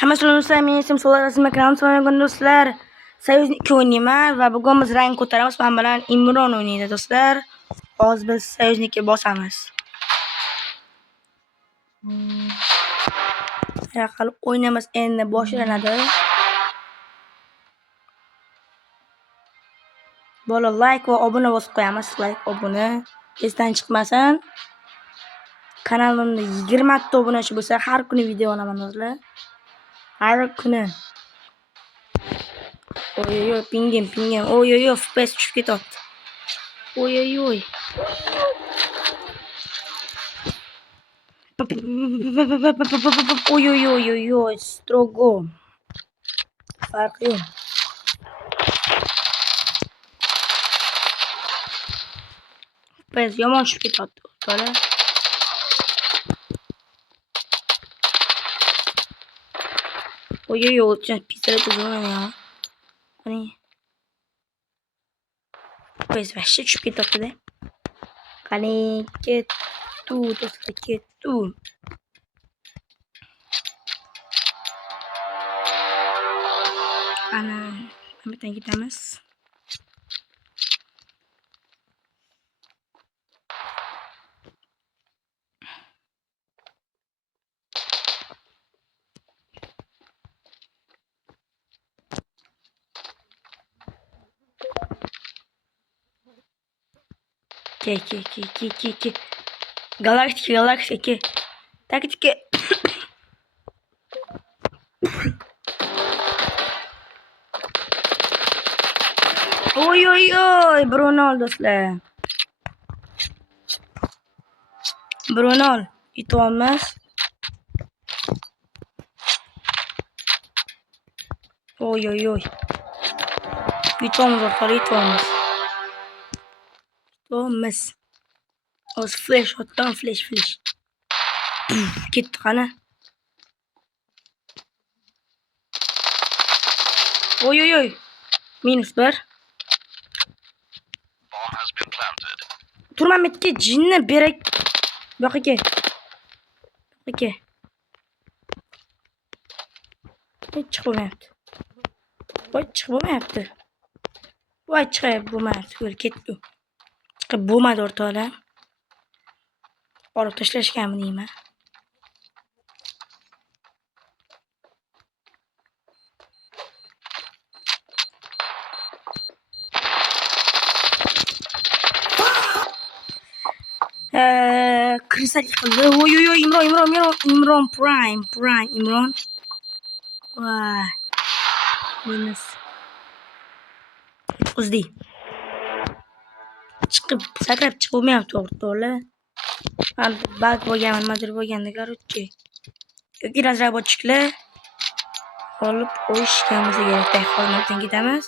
Hammasini do'stlar, men ismim Solar Asmakram. Assalomu alaykum do'stlar. Soyuz 2 o'ynayman va bugun biz rang ko'taramiz. Men bilan Imron o'ynaydi do'stlar. Hozir biz Soyuznikka bosamiz. Qilib o'ynamiz endi boshlanadi. Bola like va obuna bosib qo'yamiz. Like, obuna esdan chiqmasin. Kanalimda 20 ta obunachi bo'lsa, har kuni video olaman do'stlar. Har kuni. Oy, pingim. Oy, FPS tushib ketyapti. Oy. Oy, strogo. Farqi yo'q. FPS yomon tushib ketyapti. Bola. Oy, pistolet uzun ya. Qani. FPS vashcha tushib ketyapti-da. Qani, kettu do'stlar, kettu. Ana, bittadan ketamiz. Ke. Galaktika. Taktika. Oy, Bruno do'stlar. Bruno, yutamiz. Oy. Yutamiz orqali yutamiz. Yutamiz. Oz flash otdan flash. Ketdi qani. Oy. -1. Turmametga jinni berak. Yo'q aka. Chiqib bo'lmayapti. Voy chiqib bo'lmayapti. Ko'r ketdi. Chiqib bo'lmadi o'rtoqlar. Olib tashlashganmi deyman. Kristal qildi. Oy, Imron Prime. Imron. Voy. Minus. Uzdi. Sakrab chiqib bo'lmayapti o'rtoqlar. Bug bo'lganman, majbur bo'lganda, короче. Yoki razработчиклар olib qo'yishganimiz kerak. Hozirdan ketamiz.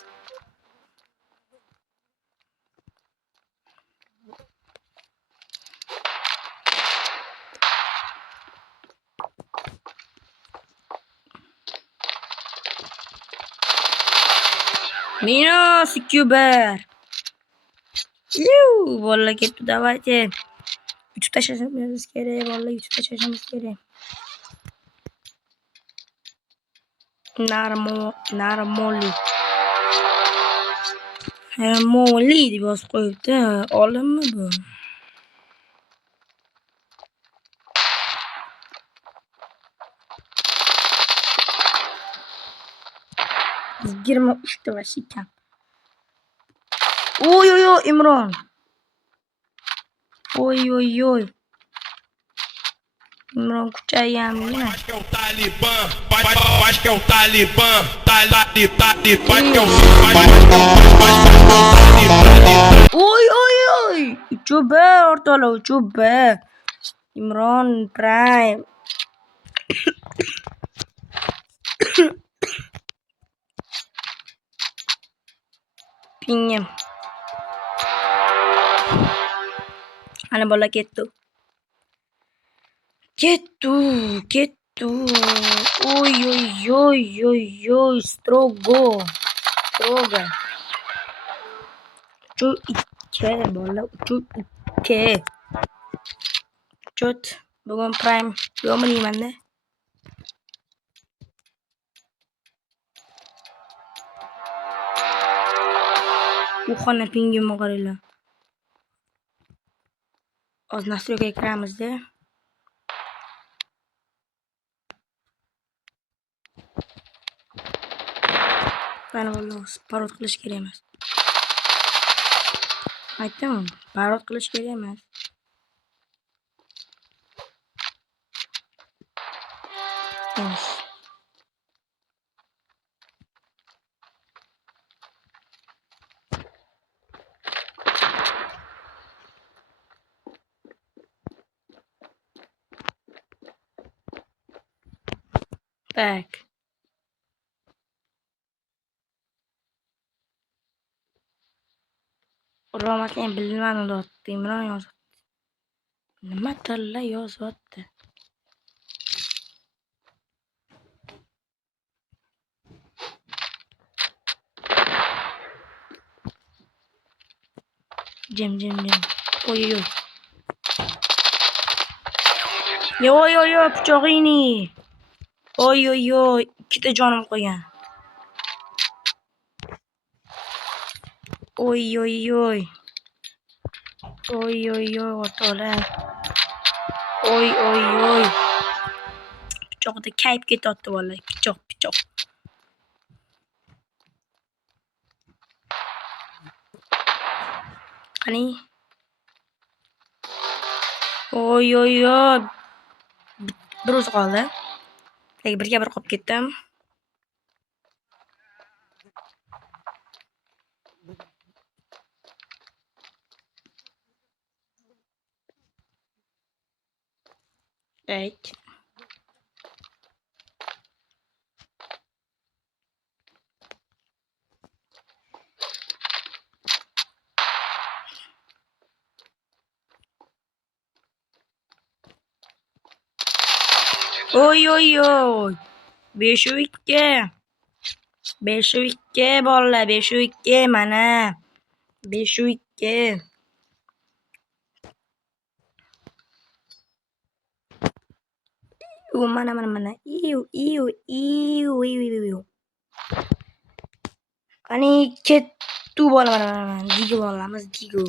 Minus 2 Bola ketdi, давайте. YouTube tashlashimiz kerak, bola, YouTube tashlashimiz kerak. Normali deb yozib qo'yibdi. Olimmi bu? Yigirma 3 vashi kam. Oy, Imron. Oy. Imron kuchayapmi? Acho que é o Talibã, acho que é o Talibã, Oy. Uchuba o'rtoqlar, uchuba. Imron Prime. Pingim. Ana bola ketdi. Oy, strogo. Uchu bola, Chot, bugun Prime yo'qmi deyman-da. Uxonna pingim qaranglar. Hozir nastroyga kiramizda. Mana bo'ldi, parod qilish kerak emas. Aytdim, parod qilish kerak emas. Tak. Romatni ham bilmadi dotdi. Imron yozdi. Nima tilla yozyapti? Jim. Oy. Yo, pichog'ini. Oy. Ikkita jonim qo'ygan. Oy. O'rtoqlar. Oy. Pichoqda kayf ketyapti vallahi. Pichoq. Qani? Oy. Bir o'zi qoldi. Lekin birga bir qolib ketdim. Evet. Oy. 5-2. Bolla, 5-2 mana. 5-2. Mana. Iu. Qani kettu bola mana. Digl olamiz, Digl.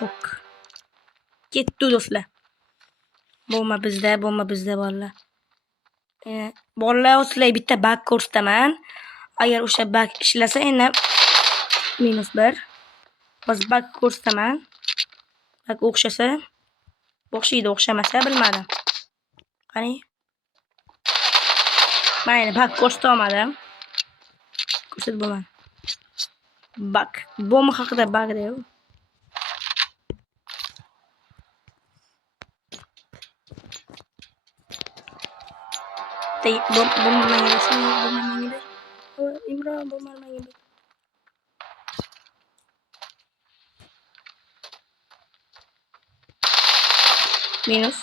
Ok. Kettu do'stlar. Bomba bizda bolalar. Bolalar sizlarga bitta bug ko'rsataman. Agar o'sha bug ishlasa, endi -1. Hozir bug ko'rsataman. Bug o'xshaydi, o'xshamasa bilmadim. Qani? Mayli, bug ko'rsata olmadim. Ko'rsatib bo'lmadi. Bug. Bomba haqida bug-da-yu. Bomba menga. Imron, bomba menga. Minus.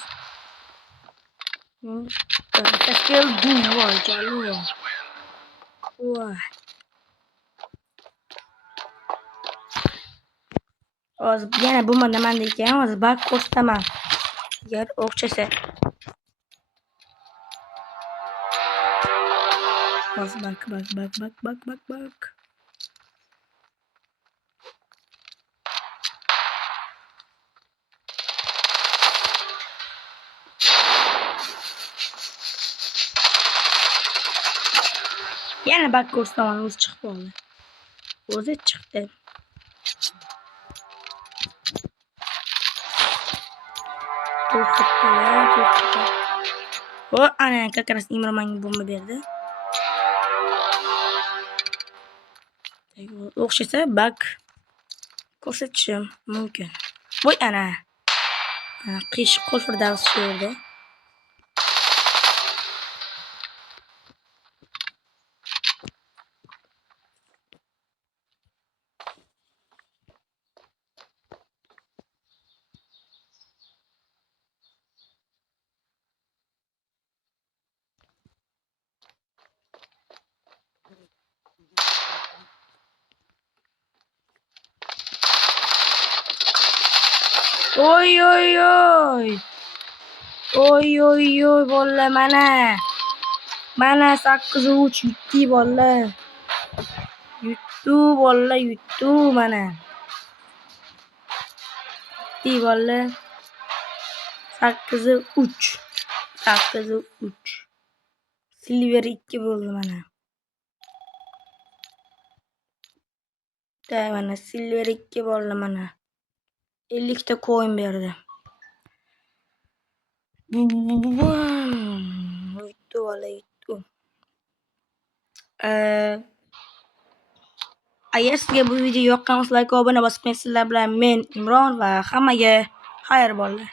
Skill dua jalur. Wah. Hozir yana bomba nimanda ekan, hozir bug ko'rsataman. Agar o'xshasa. Hozir bug. Yana bug ko'rsataman, o'zi chiqib qoldi. O'zi chiqdi. To'xtatdi. Ana как раз Imron menga bomba berdi. O'xshasa bug ko'rsatishim mumkin. Voy ana. Qish qo'lfir darsi shu yerda. Oy, bolalar mana. Mana 8-3 yutdi bolalar. Yutdi mana. Yutdi bolalar. 8-3. 8-3. Silver 2 bo'ldi mana. Mana silver 2 bo'ldi mana. 50 ta coin berdi. Yutdi bola yutdi. Agar sizga bu video yoqqan bo'lsa, like va obuna bosib qo'ying. Sizlar bilan men Imron va hammaga xayr bo'ldi.